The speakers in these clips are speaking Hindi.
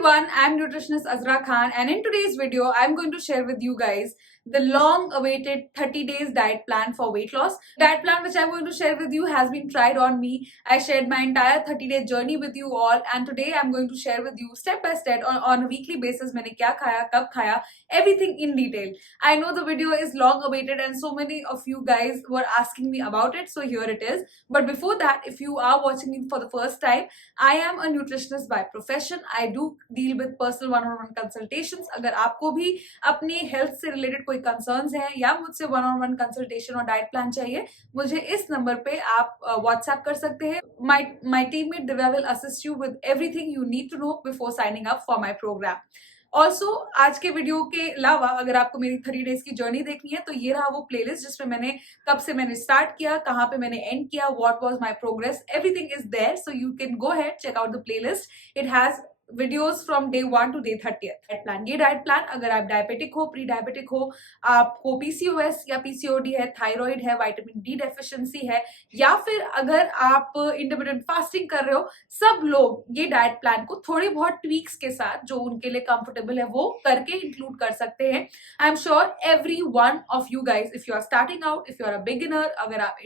everyone, I'm nutritionist Azra Khan, and in today's video I'm going to share with you guys the long awaited 30 days diet plan for weight loss. Diet plan which I'm going to share with you has been tried on me. I shared my entire 30-day journey with you all, and today I'm going to share with you step by step on a weekly basis मैंने क्या खाया, कब खाया, everything in detail. I know the video is long awaited and so many of you guys were asking me about it, so here it is. But before that, if you are watching me for the first time, I am a nutritionist by profession. I do deal with personal one-on-one consultations. अगर आपको भी अपनी हेल्थ से रिलेटेड कोई कंसर्न्स हैं या मुझसे one-on-one कंसल्टेशन और डाइट प्लान चाहिए, मुझे इस नंबर पे आप व्हाट्सएप कर सकते हैं. My teammate Divya will assist you with everything you need to know before signing up for my program. Also आज के वीडियो के अलावा अगर आपको मेरी 30 डेज की जर्नी देखनी है तो ये रहा वो प्लेलिस्ट जिसमें मैंने कब से मैंने स्टार्ट किया, कहाँ पे मैंने एंड किया, what was my progress, everything is there, so you can go ahead check out the playlist. It has videos from day 1 to day 30th. Diet plan, ये डाइट प्लान अगर आप डायबिटिक हो, प्री डायबिटिक हो, आपको पीसीओएस या पीसीओडी है, थायराइड है, विटामिन डी डेफिशिएंसी है, या फिर अगर आप इंटरमिटेंट फास्टिंग कर रहे हो, सब लोग ये डाइट प्लान को थोड़े बहुत ट्वीक्स के साथ जो उनके लिए कंफर्टेबल है वो करके इंक्लूड कर सकते हैं. I am sure every one of you guys, if you are starting out, if you are a beginner, अगर आप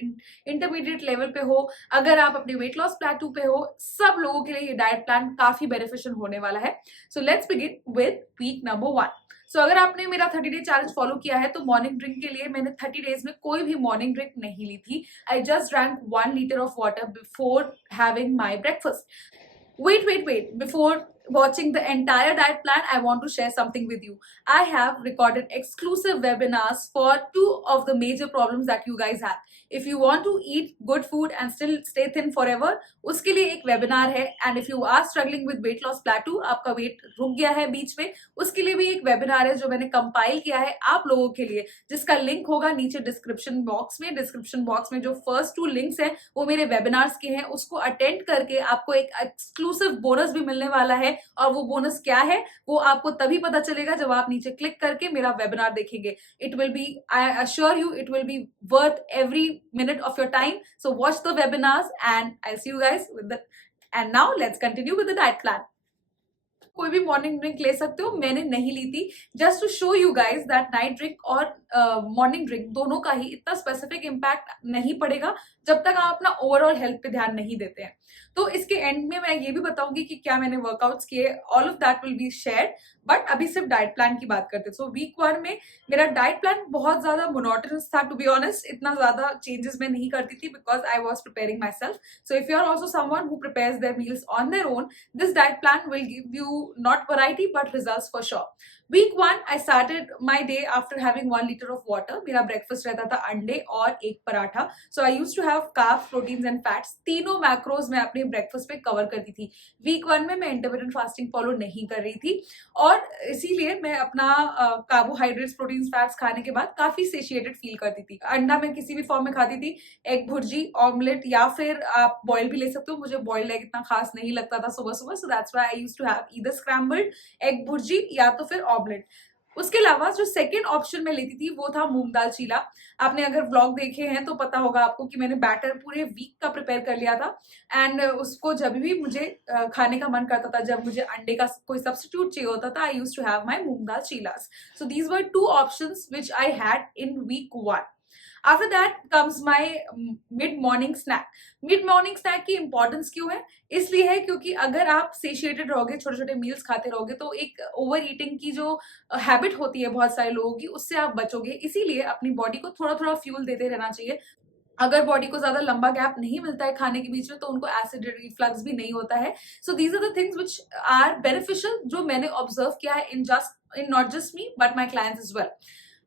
इंटरमीडिएट लेवल पे हो, अगर आप अपने वेट लॉस प्लेटू पे हो, सब लोगों के लिए ये डाइट प्लान काफी बेनिफिशियल होने वाला है. So let's begin with week number 1. सो अगर आपने मेरा 30 डे चैलेंज फॉलो किया है तो मॉर्निंग ड्रिंक के लिए मैंने 30 डेज में कोई भी मॉर्निंग ड्रिंक नहीं ली थी. I just drank 1 litre of water before having my breakfast. Wait. Before watching the entire diet plan, I want to share something with you. I have recorded exclusive webinars for 2 of the major problems that you guys have. If you want to eat good food and still stay thin forever, उसके लिए एक वेबिनार है. And if you are struggling with weight loss plateau, आपका वेट रुक गया है बीच में, उसके लिए भी एक वेबिनार है जो मैंने कंपाइल किया है आप लोगों के लिए, जिसका लिंक होगा नीचे डिस्क्रिप्शन बॉक्स में. डिस्क्रिप्शन बॉक्स में जो फर्स्ट 2 लिंक्स हैं वो मेरे वेबिनार्स के हैं. उसको अटेंड करके आपको एक एक्सक्लूसिव बोनस भी मिलने वाला है, और वो बोनस क्या है वो आपको तभी पता चलेगा जब आप नीचे क्लिक करके मेरा वेबिनार देखेंगे. It will B, I assure you, it will B worth every minute of your time. So watch the webinars and I'll see you guys with the, and now let's continue with the diet plan. कोई भी मॉर्निंग ड्रिंक ले सकते हो, मैंने नहीं ली थी. Just to show you guys that night drink और मॉर्निंग ड्रिंक दोनों का ही इतना स्पेसिफिक इम्पैक्ट नहीं पड़ेगा जब तक आप अपना ओवरऑल हेल्थ पे ध्यान नहीं देते हैं. तो इसके एंड में मैं ये भी बताऊंगी कि क्या मैंने वर्कआउट्स किए, all of that will be shared. But अभी सिर्फ डाइट प्लान की बात करते हैं. सो वीक 1 में मेरा डाइट प्लान बहुत ज्यादा मोनोटोनस था, टू बी ऑनेस्ट. इतना ज्यादा चेंजेस मैं नहीं करती थी because I was preparing myself. So if you are also someone who prepares their meals on their own, this diet plan will give you not variety but results for sure. Week 1 I started my day after having 1 liter of water. मेरा breakfast रहता था अंडे और एक paratha. So I used to have carbs, proteins and fats. तीनों macros मैं अपने breakfast पे cover करती थी. Week 1 में मैं intermittent fasting follow नहीं कर रही थी, और इसीलिए मैं अपना carbohydrates, proteins, fats खाने के बाद काफी satiated feel करती थी. अंडा मैं किसी भी फॉर्म में खाती थी, एग भुर्जी, ऑमलेट, या फिर आप बॉयल भी ले सकते हो. मुझे बॉइल्ड एग इतना खास नहीं लगता था सुबह सुबह, so that's why I used to have either scrambled egg bhurji या तो फिर ऑमलेट. उसके अलावा जो सेकंड ऑप्शन मैं लेती थी वो था मूंग दाल चीला. आपने अगर व्लॉग देखे हैं तो पता होगा आपको कि मैंने बैटर पूरे वीक का प्रिपेयर कर लिया था, एंड उसको जब भी मुझे खाने का मन करता था, जब मुझे अंडे का कोई सब्स्टिट्यूट चाहिए होता था, I used to have my moong dal cheelas. So these were 2 options which I had in week 1. After that comes my mid morning snack. Mid morning snack की इंपॉर्टेंस क्यों है? इसलिए है क्योंकि अगर आप सेशिएटेड रहोगे, छोटे छोटे मील्स खाते रहोगे, तो एक ओवर ईटिंग की जो हैबिट होती है बहुत सारे लोगों की, उससे आप बचोगे. इसीलिए अपनी बॉडी को थोड़ा थोड़ा फ्यूल देते रहना चाहिए. अगर बॉडी को ज्यादा लंबा गैप नहीं मिलता है खाने के बीच में तो उनको एसिड रिफ्लक्स भी नहीं होता है. So these are the things which are beneficial, जो मैंने ऑब्जर्व किया है in not just me but my clients as well.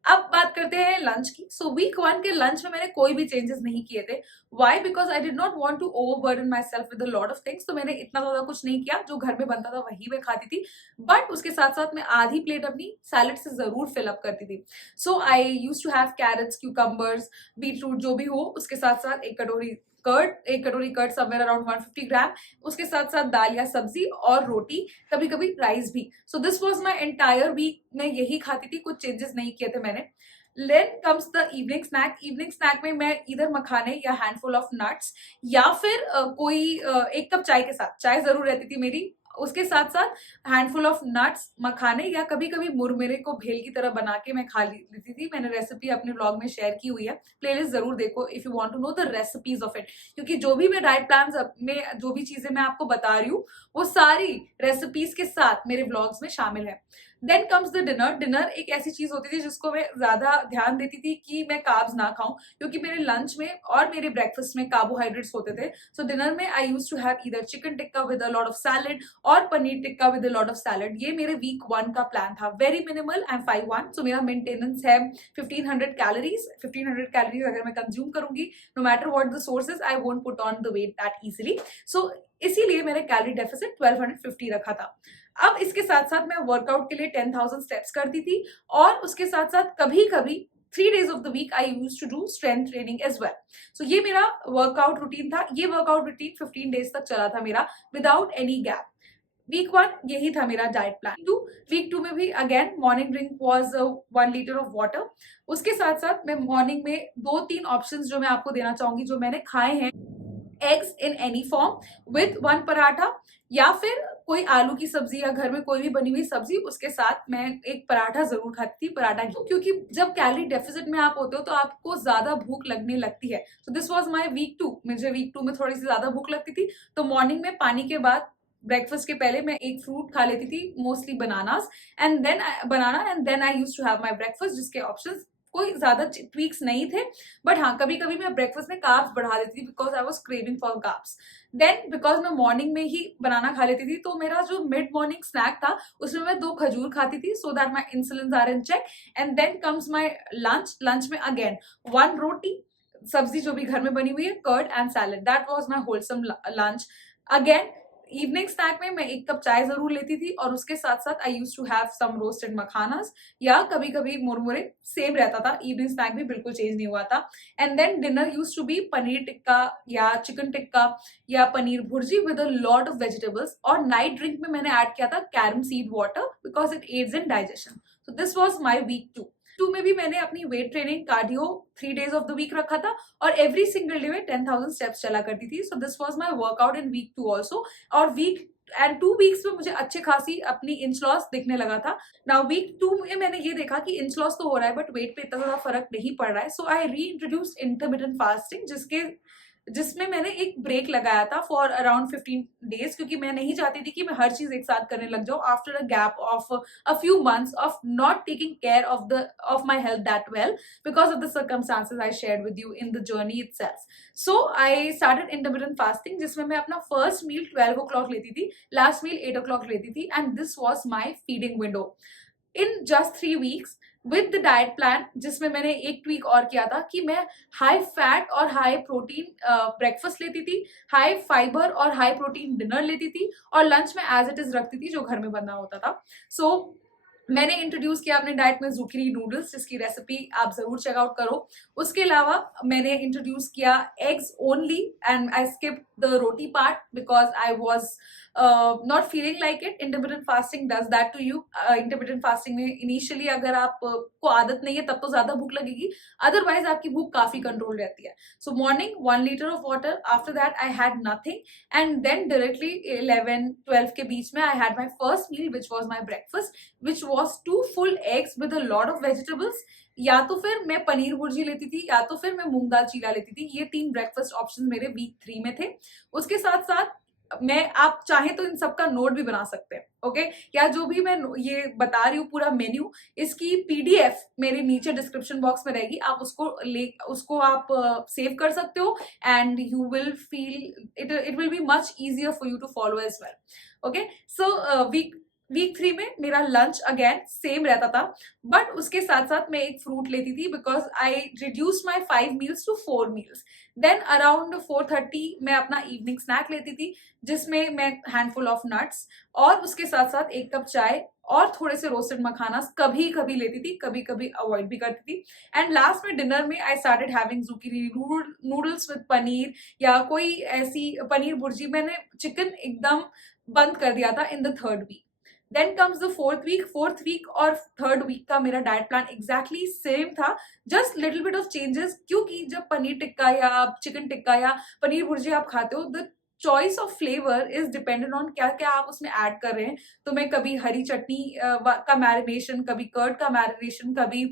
अब बात करते हैं लंच की. सो वीक 1 के लंच में मैंने कोई भी चेंजेस नहीं किए थे. Why? Because I did not want to overburden myself with a lot of things. तो मैंने इतना ज्यादा कुछ नहीं किया. जो घर में बनता था वही मैं खाती थी, बट उसके साथ साथ मैं आधी प्लेट अपनी सैलड से जरूर फिल अप करती थी. So I used to have carrots, cucumbers, beetroot, जो भी हो, उसके साथ साथ एक कटोरी कर्ड समवेयर अराउंड 150 ग्राम, उसके साथ साथ दाल या सब्जी और रोटी, कभी कभी राइस भी. So this was my entire week. मैं यही खाती थी, कुछ चेंजेस नहीं किए थे मैंने. Then comes the evening snack. Evening snack में मैं इधर मखाने या हैंडफुल ऑफ नट्स, या फिर कोई 1 कप चाय के साथ, चाय जरूर रहती थी मेरी, उसके साथ साथ हैंडफुल ऑफ नट्स, मखाने, या कभी कभी मुरमुरे को भेल की तरह बना के मैं खा लेती थी। मैंने रेसिपी अपने ब्लॉग में शेयर की हुई है, प्लेलिस्ट जरूर देखो if you want to know the recipes of it, क्योंकि जो भी मैं डाइट प्लान में जो भी चीजें मैं आपको बता रही हूँ वो सारी रेसिपीज के साथ मेरे ब्लॉग्स में शामिल है। Then comes the dinner. Dinner एक ऐसी चीज होती थी जिसको मैं ज्यादा ध्यान देती थी कि मैं कार्ब्स ना खाऊं, क्योंकि मेरे लंच में और मेरे ब्रेकफास्ट में कार्बोहाइड्रेट्स होते थे। सो डिनर में I use to have either chicken tikka with a lot of salad और paneer tikka with a lot of salad. ये मेरे वीक 1 का प्लान था, very minimal. I am 5'1", so मेरा मेंटेनेंस है 1500 कैलोरीज। 1500 कैलोरीज अगर मैं कंज्यूम करूंगी, no matter what the sources, I won't put on the weight that easily. So इसीलिए मैंने कैलोरी डेफिसिट 1250 रखा था। अब इसके साथ साथ मैं वर्कआउट के लिए 10,000 स्टेप्स करती थी, और उसके साथ साथ कभी कभी 3 days of the week I use to do strength training as well. So ये मेरा वर्कआउट रूटीन था। ये वर्कआउट रूटीन 15 days तक चला था मेरा विदाउट एनी गैप। वीक 1 यही था मेरा डाइट प्लान। वीक 2 में भी again morning drink was 1 liter of water. उसके साथ साथ मैं मॉर्निंग में 2-3 ऑप्शंस जो मैं आपको देना चाहूंगी जो मैंने खाए हैं, eggs in any form with 1 paratha, या फिर कोई आलू की सब्जी या घर में कोई भी बनी हुई सब्जी, उसके साथ मैं एक पराठा जरूर खाती थी। पराठा क्योंकि जब कैलोरी डेफिसिट में आप होते हो तो आपको ज्यादा भूख लगने लगती है। So this was my week 2। मुझे वीक 2 में थोड़ी सी ज्यादा भूख लगती थी, तो मॉर्निंग में पानी के बाद ब्रेकफास्ट के पहले मैं एक फ्रूट खा लेती थी, mostly bananas, and then I used to have my breakfast, जिसके ऑप्शंस कोई ज्यादा ट्वीक्स नहीं थे। बट हाँ, कभी कभी मैं ब्रेकफास्ट में कार्ब्स बढ़ा देती थी because I was craving for carbs. Then because मैं मॉर्निंग में ही बनाना खा लेती थी, तो मेरा जो मिड मॉर्निंग स्नैक था उसमें मैं 2 खजूर खाती थी, so that my insulin are in check. And then comes my lunch. Lunch में अगेन 1 रोटी, सब्जी जो भी घर में बनी हुई है, curd and salad. That was my wholesome lunch. Again evening snack में मैं 1 कप चाय जरूर लेती थी, और उसके साथ साथ I use to have some roasted makhanas या कभी कभी मुरमुरे। सेम रहता था, इवनिंग स्नैक भी बिल्कुल चेंज नहीं हुआ था। And then dinner use to be paneer tikka या चिकन टिक्का या paneer bhurji with a lot of vegetables. और नाइट ड्रिंक में मैंने ऐड किया था carom seed water because it aids in digestion. So this was my week 2 में भी मैंने अपनी weight training cardio 3 days of the week रखा था, और एवरी सिंगल डे में 10,000 स्टेप्स चला करती थी। So this was my workout in week 2 also. और वीक एंड 2 weeks में मुझे अच्छे खासी अपनी इंच लॉस दिखने लगा था। नाउ वीक 2 में मैंने ये देखा कि इंच लॉस तो हो रहा है बट वेट पे इतना ज्यादा फर्क नहीं पड़ रहा है। सो आई री इंट्रोड्यूस्ड इंटरमिटेंट फास्टिंग, जिसमें मैंने एक ब्रेक लगाया था फॉर अराउंड 15 days, क्योंकि मैं नहीं चाहती थी कि मैं हर चीज एक साथ करने लग जाऊं after a gap of a few months of not taking care of my health that well because of the circumstances I shared with you in the journey itself. So I started intermittent fasting, जिसमें मैं अपना फर्स्ट मील 12 o'clock लेती थी, लास्ट मील 8 o'clock लेती थी, and this was my feeding window in just 3 weeks with the diet plan, जिसमें मैंने एक ट्वीक और किया था कि मैं हाई फैट और हाई प्रोटीन ब्रेकफास्ट लेती थी, हाई फाइबर और हाई प्रोटीन डिनर लेती थी, और लंच में एज इट इज रखती थी जो घर में बना होता था। सो मैंने इंट्रोड्यूस किया अपने डाइट में जुकीनी नूडल्स, जिसकी रेसिपी आप जरूर चेकआउट करो। उसके अलावा मैंने इंट्रोड्यूस किया eggs only, and I skip the roti part because I was not feeling like it. Intermittent fasting does that to you. Intermittent fasting में इनिशियली अगर आप को आदत नहीं है तब तो ज्यादा भूख लगेगी, अदरवाइज आपकी भूख काफी कंट्रोल रहती है। So morning 1 liter of water, after that I had nothing, and then directly 11-12 के बीच में I had my first meal which was my breakfast, which was 2 full eggs with a lot of vegetables। या तो फिर मैं पनीर भुर्जी लेती थी, या तो फिर मैं मूंग दाल चीला लेती थी। ये 3 ब्रेकफास्ट ऑप्शन मेरे वीक 3 में थे। उसके साथ साथ मैं, आप चाहे तो इन सबका नोट भी बना सकते हैं, ओके? या जो भी मैं ये बता रही हूँ पूरा मेन्यू, इसकी पीडीएफ मेरे नीचे डिस्क्रिप्शन बॉक्स में रहेगी, आप उसको आप सेव कर सकते हो, and you will feel it will be much easier for you to follow as well, okay? So week 3 में मेरा लंच अगेन सेम रहता था, बट उसके साथ साथ मैं एक फ्रूट लेती थी because I reduce my 5 meals to 4 meals। Then around 4:30 मैं अपना इवनिंग स्नैक लेती थी, जिसमें मैं हैंडफुल ऑफ नट्स और उसके साथ साथ 1 कप चाय और थोड़े से रोस्टेड मखानास कभी कभी लेती थी, कभी कभी अवॉइड भी करती थी। एंड लास्ट में डिनर में I started having zucchini noodles with paneer, या कोई ऐसी पनीर भुर्जी। मैंने चिकन एकदम बंद कर दिया था in the 3rd week। Then comes the 4th week और 3rd week का मेरा डाइट प्लान एग्जैक्टली सेम था, just little bit of changes, क्योंकि जब पनीर टिक्का या चिकन टिक्का या पनीर भुर्जी आप खाते हो, the choice of flavour is dependent on क्या क्या आप उसमें ऐड कर रहे हैं। तो मैं कभी हरी चटनी का मैरिनेशन, कभी कर्ड का मैरिनेशन, कभी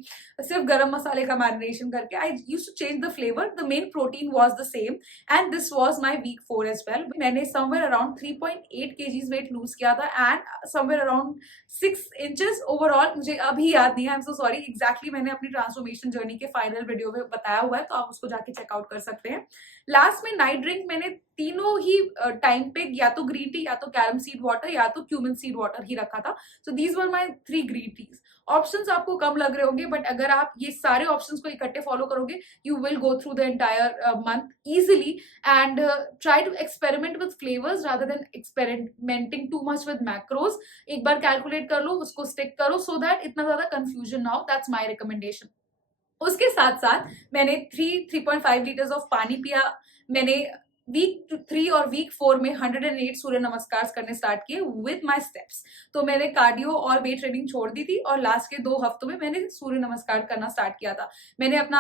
सिर्फ गरम मसाले का मैरिनेशन करके I used to change the flavour. The main protein was the same and this was my week 4 as well. मैंने somewhere around 3.8 kgs weight lose किया था and somewhere around 6 inches overall. मुझे अभी याद नहीं है, I am so sorry, exactly मैंने अपनी ट्रांसफॉर्मेशन जर्नी के फाइनल वीडियो में बताया हुआ है, तो आप उसको जाके चेकआउट कर सकते हैं। लास्ट में नाइट ड्रिंक मैंने तीनों ही टाइम पे या तो ग्रीन टी, या तो कैरम सीड वाटर, या तो क्यूमिन सीड वाटर ही रखा था। So these were my 3 green teas. Options आपको कम लग रहे होंगे, बट अगर आप ये सारे ऑप्शंस को इकट्ठे फॉलो करोगे, you will go through the entire month easily and try to experiment with flavours rather than experimenting too much with macros. एक बार कैलकुलेट कर लो, उसको स्टिक करो, सो दैट इतना ज्यादा कंफ्यूजन ना हो। That's my recommendation. उसके साथ साथ मैंने 3.5 लीटर्स ऑफ पानी पिया। मैंने वीक 3 और वीक 4 में 108 सूर्य नमस्कार करने स्टार्ट किए विद माय स्टेप्स। तो मैंने कार्डियो और वेट ट्रेनिंग छोड़ दी थी और लास्ट के 2 हफ्तों में मैंने सूर्य नमस्कार करना स्टार्ट किया था। मैंने अपना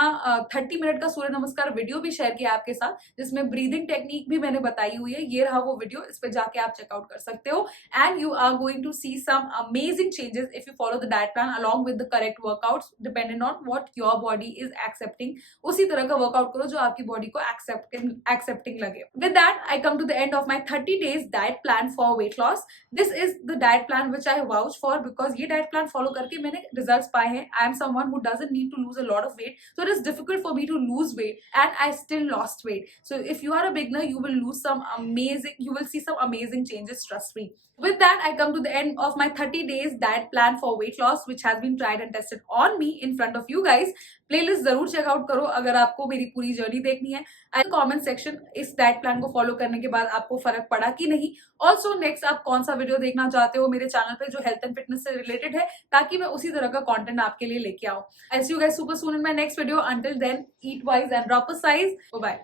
30 मिनट का सूर्य नमस्कार वीडियो भी शेयर किया आपके साथ, जिसमें ब्रीदिंग टेक्निक भी मैंने बताई हुई है। ये रहा वो वीडियो, इस पे जाके आप चेकआउट कर सकते हो and you are going to see some amazing changes if you follow the diet plan along with the correct workouts dependent on what your body is accepting. उसी तरह का वर्कआउट करो जो आपकी बॉडी को एक्सेप्टिंग लगे। With that, I come to the end of my 30 days diet plan for weight loss. This is the diet plan which I vouch for because ये diet plan follow करके मैंने results पाए हैं. I am someone who doesn't need to lose a lot of weight, so it is difficult for me to lose weight, and I still lost weight. So if you are a beginner, you will see some amazing changes. Trust me. With that, I come to the end of my 30 days diet plan for weight loss, which has been tried and tested on me in front of you guys. Playlist जरूर चेकआउट करो अगर आपको मेरी पूरी जर्नी देखनी है। कमेंट सेक्शन इस डाइट प्लान को फॉलो करने के बाद आपको फर्क पड़ा कि नहीं। ऑल्सो नेक्स्ट आप कौन सा वीडियो देखना चाहते हो मेरे चैनल पे जो हेल्थ एंड फिटनेस से रिलेटेड है, ताकि मैं उसी तरह का कंटेंट आपके लिए लेके आऊं। I see you guys super soon in my next video. Until then, eat wise and drop a size. Bye.